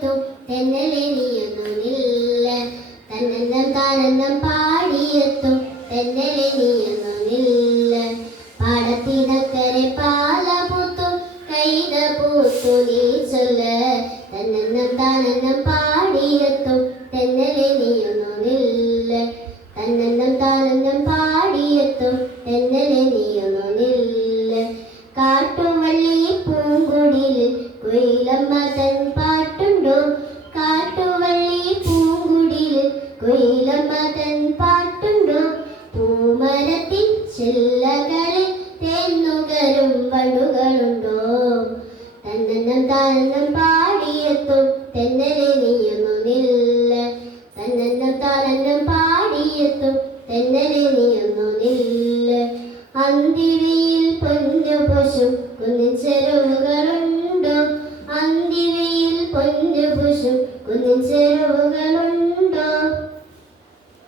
പാടിയെത്തും തെന്നലെ നീയൊന്നുമില്ല. തന്നന്നം താനന്നം പാടിയെത്തും തെന്നലെ നീയൊന്നുമില്ല. പാടത്തിനക്കരെ പാല പൂത്തും കൈത പൂത്തു നീ ചൊല്ല. തന്നന്നം താനന്നം പാടിയെത്തും തെന്നലെ നീയൊന്നുമില്ല. തന്നന്നം താനന്നം പാടിയെത്തും തെന്നലെ നീയൊന്നുമില്ല. കാട്ടുവള്ളി പൂങ്കുടിലിൽ കുയിലമ്മ തൻ പാട്ടുണ്ടോ? കാട്ടുവള്ളി പൂങ്കുടിലിൽ കുയിലമ്മ തൻ പാട്ടുണ്ടോ? പൂമരത്തിൻ ചില്ലകളിൽ തേന്നുകരും വടുകളുണ്ടോ? തന്നന്നം താനന്നം പാടിയെത്തും തെന്നലെ നീയൊന്നുമില്ല. തന്നന്നം താനന്നം പാടിയെത്തും തെന്നലെ നീയൊന്നുമില്ല. അന്തിവയിൽ പൊന്നു പശും കുന്നിൻ ചെരുവുകളുണ്ടോ? അന്തിവയിൽ പൊന്നു പശും കുന്നിൻ ചെരുവുകളുണ്ടോ?